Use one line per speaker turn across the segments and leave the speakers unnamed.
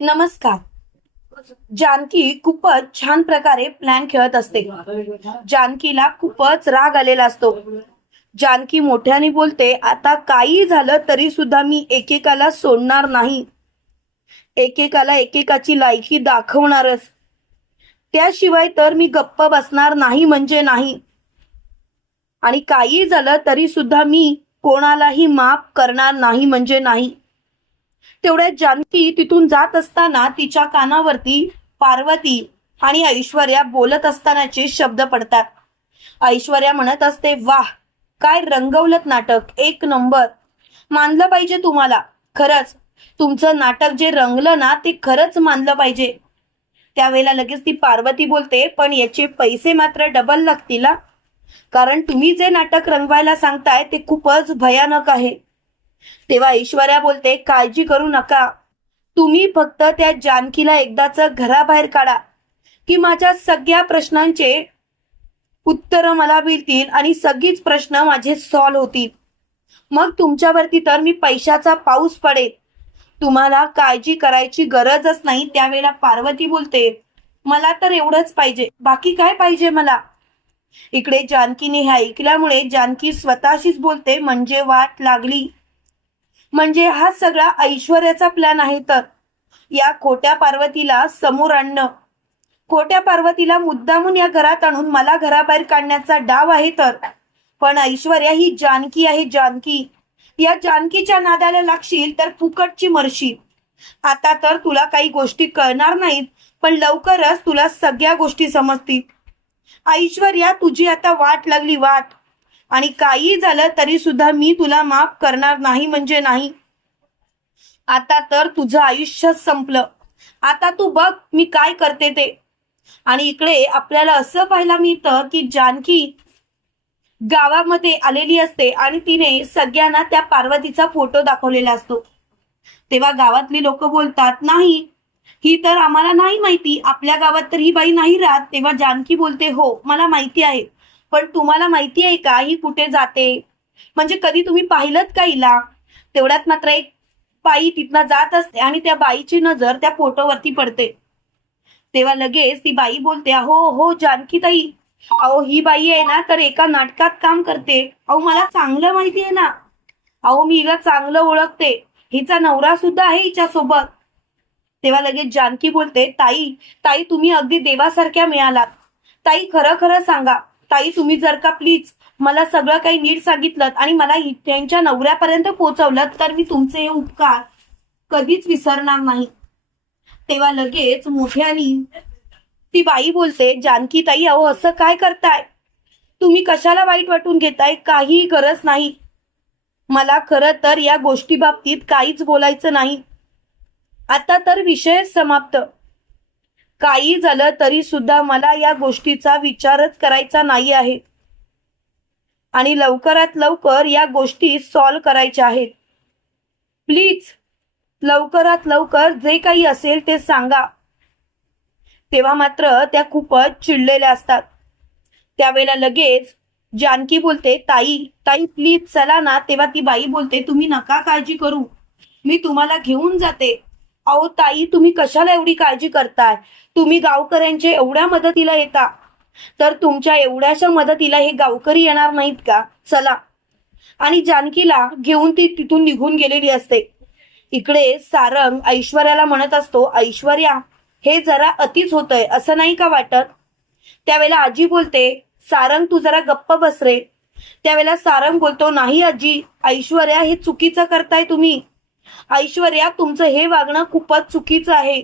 नमस्कार. जानकी खूपच छान प्रकारे प्लॅन खेळत असते. जानकीला खूपच राग आलेला असतो. जानकी मोठ्याने बोलते आता काही झालं तरी सुद्धा मी एकेकाला सोडणार नाही. एकेकाला एकेकाची लायकी दाखवणारच. त्याशिवाय तर मी गप्प बसणार नाही म्हणजे नाही. आणि काही झालं तरी सुद्धा मी कोणालाही माफ करणार नाही म्हणजे नाही. तेवढ्यात जानकी तिथून जात असताना तिच्या कानावरती पार्वती आणि ऐश्वर्या बोलत असतानाचे शब्द पडतात. ऐश्वर्या म्हणत असते वाह काय रंगवलत नाटक एक नंबर. मानलं पाहिजे तुम्हाला. खरंच तुमचं नाटक जे रंगलं ना ते खरंच मानलं पाहिजे. त्यावेळेला लगेच ती पार्वती बोलते पण याचे पैसे मात्र डबल लागतील कारण तुम्ही जे नाटक रंगवायला सांगताय ते खूपच भयानक आहे. तेव्हा ऐश्वर्या बोलते काळजी करू नका. तुम्ही फक्त त्या जानकीला एकदाच घराबाहेर काढा. की माझ्या सगळ्या प्रश्नांचे उत्तर मला मिळतील आणि सगळीच प्रश्न माझे सॉल्व्ह होतील. मग तुमच्यावरती तर मी पैशाचा पाऊस पडेल. तुम्हाला काळजी करायची गरजच नाही त्यावेळेला पार्वती बोलते. मला तर एवढंच पाहिजे. बाकी काय पाहिजे मला? इकडे जानकीने हे ऐकल्यामुळे जानकी स्वतःशीच बोलते म्हणजे वाट लागली. म्हणजे हा सगळा ऐश्वर्याचा प्लॅन आहे तर. या खोट्या पार्वतीला समोर आणणं. खोट्या पार्वतीला मुद्दामून या घरात आणून मला घराबाहेर काढण्याचा डाव आहे तर. पण ऐश्वर्या ही जानकी आहे जानकी. या जानकीच्या नादाला लागशील तर फुकटची मरशी आता तर तुला काही गोष्टी कळणार नाहीत पण लवकरच तुला सगळ्या गोष्टी समजतील. ऐश्वर्या तुझी आता वाट लागली वाट. आणि काही झालं तरी सुद्धा मी तुला माफ करणार नाही म्हणजे नाही. आता तर तुझं आयुष्य संपलं. आता तू बघ मी काय करते ते. आणि इकडे आपल्याला असं पाहायला मिळतं की जानकी गावामध्ये आलेली असते आणि तिने सगळ्यांना त्या पार्वतीचा फोटो दाखवलेला असतो. तेव्हा गावातली लोक बोलतात नाही ही तर आम्हाला नाही माहिती. आपल्या गावात तर ही बाई नाही राहत. तेव्हा जानकी बोलते हो मला माहिती आहे. पण तुम्हाला माहिती आहे का ही कुठे जाते? म्हणजे कधी तुम्ही पाहिलं का हिला? तेवढ्यात मात्र एक बाई तिथनं जात असते आणि त्या बाईची नजर त्या फोटोवरती पडते. तेव्हा लगेच ती बाई बोलते हो हो जानकी ताई अहो ही बाई आहे ना तर एका नाटकात काम करते. अहो मला चांगलं माहिती आहे ना. अहो मी हिला चांगलं ओळखते. हिचा नवरा सुद्धा आहे हिच्या सोबत तेव्हा लगेच जानकी बोलते ताई ताई तुम्ही अगदी देवासारख्या मिळालात. ताई खरं खरं सांगा. ताई तुम्ही जर का प्लीज मला सगळं काही नीट सांगितलं आणि मला त्यांच्या नवऱ्यापर्यंत पोहोचवलं तर मी तुमचे हे उपकार कधीच विसरणार नाही. तेव्हा लगेच मोठ्यानी ती बाई बोलते जानकी ताई अहो असं काय करताय? तुम्ही कशाला वाईट वाटून घेताय? काही गरज नाही. मला खरं तर या गोष्टी बाबतीत काहीच बोलायचं नाही. आता तर विषय समाप्त. काही झालं तरी सुद्धा मला या गोष्टीचा विचारच करायचा नाही आहे. आणि लवकरात लवकर या गोष्टी सॉल्व करायच्या आहेत. प्लीज लवकरात लवकर जे काही असेल ते सांगा. तेव्हा मात्र त्या खूपच चिडलेल्या असतात. त्यावेळेला लगेच जानकी बोलते ताई ताई प्लीज चला ना. तेव्हा ती बाई बोलते तुम्ही नका काळजी करू. मी तुम्हाला घेऊन जाते. अहो ताई तुम्ही कशाला एवढी काळजी करताय? तुम्ही गावकऱ्यांच्या एवढ्या मदतीला येता. तर तुमच्या एवढ्याशा मदतीला हे गावकरी येणार नाहीत का? चला. आणि जानकीला घेऊन ती तिथून निघून गेलेली असते. इकडे सारंग ऐश्वर्याला म्हणत असतो ऐश्वर्या हे जरा अतिच होतंय असं नाही का वाटत? त्यावेळेला आजी बोलते सारंग तू जरा गप्प बस रे. त्यावेळेला सारंग बोलतो नाही आजी ऐश्वर्या हे चुकीचं करताय तुम्ही. ऐश्वर्या तुमचं हे वागणं खूपच चुकीचं आहे.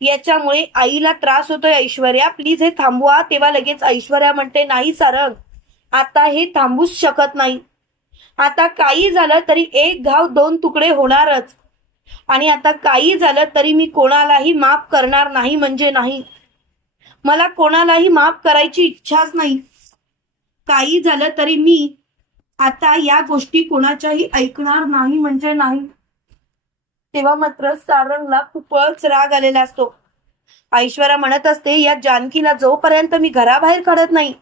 याच्यामुळे आईला त्रास होतोय ऐश्वर्या. प्लीज हे थांबवा तेव्हा लगेच ऐश्वर्या म्हणते नाही सारंग आता हे थांबूच शकत नाही. आता काही झालं तरी एक घाव दोन तुकडे होणारच. आणि आता काही झालं तरी मी कोणालाही माफ करणार नाही म्हणजे नाही. मला कोणालाही माफ करायची इच्छाच नाही. काही झालं तरी मी आता या गोष्टी कोणाच्याही ऐकणार नाही म्हणजे नाही. तेव्हा मात्र सारंगला खूपच राग आलेला असतो. ऐश्वर्या म्हणत असते या जानकीला जोपर्यंत मी घराबाहेर काढत नाही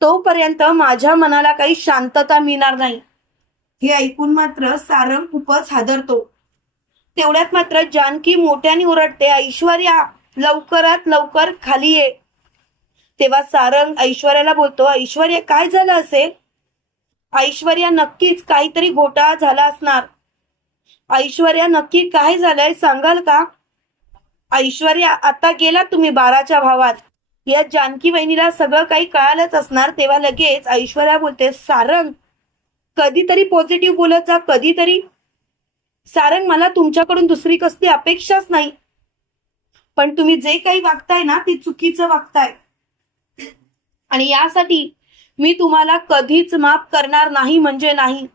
तोपर्यंत माझ्या मनाला काही शांतता मिळणार नाही. हे ऐकून मात्र सारंग खूपच हादरतो. तेवढ्यात मात्र जानकी मोठ्याने ओरडते ऐश्वर्या लवकरात लवकर खाली ये. तेव्हा सारंग ऐश्वर्याला बोलतो ऐश्वर्या काय झालं असेल? ऐश्वर्या नक्कीच काहीतरी घोटाळा झाला असणार. ऐश्वर्या नक्की काय झालंय सांगाल का? ऐश्वर्या आता गेला तुम्ही बाराच्या भावात. या जानकी वहिनीला सगळं काही कळालंच असणार तेव्हा लगेच ऐश्वर्या बोलते सारंग कधीतरी पॉझिटिव्ह बोलत जा कधीतरी. सारंग मला तुमच्याकडून दुसरी कसली अपेक्षाच नाही. पण तुम्ही जे काही वागताय ना ते चुकीचं वागताय. आणि यासाठी मी तुम्हाला कधीच माफ करणार नाही म्हणजे नाही.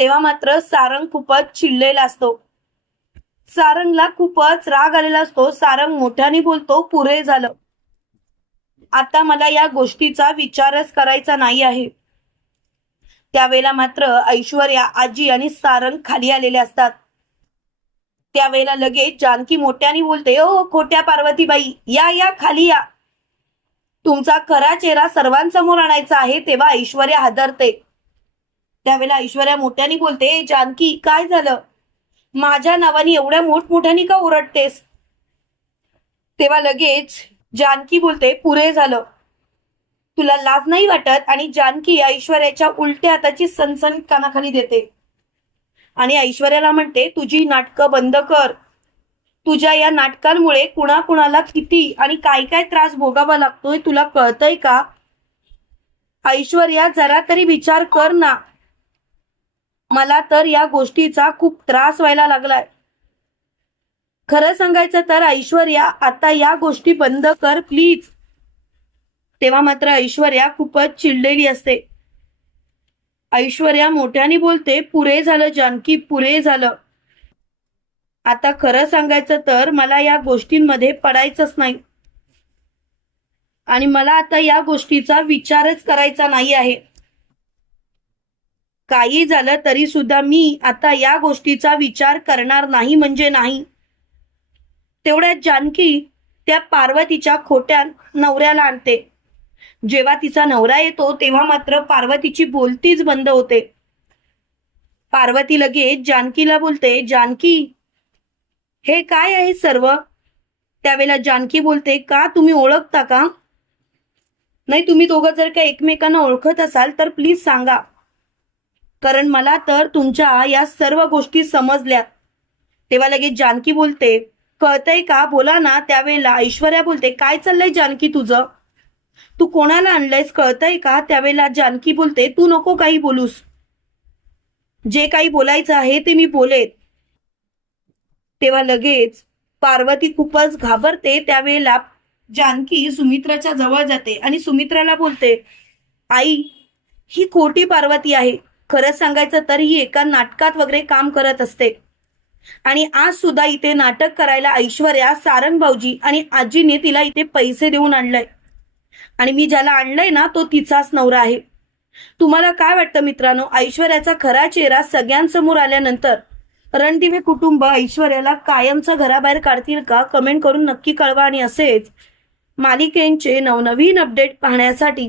तेव्हा मात्र सारंग खूपच चिडलेला असतो. सारंगला खूपच राग आलेला असतो. सारंग मोठ्याने बोलतो पुरे झालं. आता मला या गोष्टीचा विचारच करायचा नाही आहे. त्यावेळेला मात्र ऐश्वर्या आजी आणि सारंग खाली आलेले असतात. त्यावेळेला लगेच जानकी मोठ्याने बोलते ओ खोट्या पार्वतीबाई या या खाली या. तुमचा खरा चेहरा सर्वांसमोर आणायचा आहे तेव्हा ऐश्वर्या हादरते. त्यावेळेला ऐश्वर्या मोठ्याने बोलते जानकी काय झालं? माझ्या नावाने एवढ्या मोठमोठ्याने का ओरडतेस? तेव्हा लगेच जानकी बोलते पुरे झालं. तुला लाज नाही वाटत? आणि जानकी ऐश्वर्याच्या उलट्या हाताची सनसनीत कानाखाली देते. आणि ऐश्वर्याला म्हणते तुझी नाटकं बंद कर. तुझ्या या नाटकांमुळे कुणाकुणाला किती आणि काय काय त्रास भोगावा लागतोय तुला कळतंय का? ऐश्वर्या जरा तरी विचार कर ना. मला तर या गोष्टीचा खूप त्रास व्हायला लागलाय. खरं सांगायचं तर ऐश्वर्या आता या गोष्टी बंद कर प्लीज. तेव्हा मात्र ऐश्वर्या खूपच चिडलेली असते. ऐश्वर्या मोठ्याने बोलते पुरे झालं जानकी पुरे झालं. आता खरं सांगायचं तर मला या गोष्टींमध्ये पडायचंच नाही. आणि मला आता या गोष्टीचा विचारच करायचा नाही आहे. काही झालं तरी सुद्धा मी आता या गोष्टीचा विचार करणार नाही म्हणजे नाही. तेवढ्यात जानकी त्या पार्वतीच्या खोट्या नवऱ्याला आणते. जेव्हा तिचा नवरा येतो तेव्हा मात्र पार्वतीची बोलतीच बंद होते. पार्वती लगेच जानकीला बोलते जानकी हे काय आहे सर्व? त्यावेळेला जानकी बोलते का तुम्ही ओळखता का? नाही तुम्ही दोघं जर का एकमेकांना ओळखत असाल तर प्लीज सांगा. कारण मला तर तुमच्या या सर्व गोष्टी समजल्या. तेव्हा लगेच जानकी बोलते कळतंय का? बोला ना त्यावेळेला ऐश्वर्या बोलते काय चाललंय जानकी तुझं? तू कोणाला आणलंयस? कळतंय का? त्यावेळेला जानकी बोलते तू नको काही बोलूस. जे काही बोलायचं आहे ते मी बोलेत तेव्हा लगेच पार्वती खूपच घाबरते. त्यावेळेला जानकी सुमित्राच्या जवळ जाते आणि सुमित्राला बोलते आई ही खोटी पार्वती आहे. खरं सांगायचं तर ही एका नाटकात वगैरे काम करत असते. आणि आज सुद्धा इथे नाटक करायला ऐश्वर्या सारंग भाऊजी आणि आजीने तिला इथे पैसे देऊन आणलंय. आणि मी ज्याला आणलंय ना तो तिचाच नवरा आहे. तुम्हाला काय वाटतं मित्रांनो? ऐश्वर्याचा खरा चेहरा सगळ्यांसमोर आल्यानंतर रणदिवे कुटुंब ऐश्वर्याला कायमचं घराबाहेर काढतील का? कमेंट करून नक्की कळवा. आणि असेच मालिकेंचे नवनवीन अपडेट पाहण्यासाठी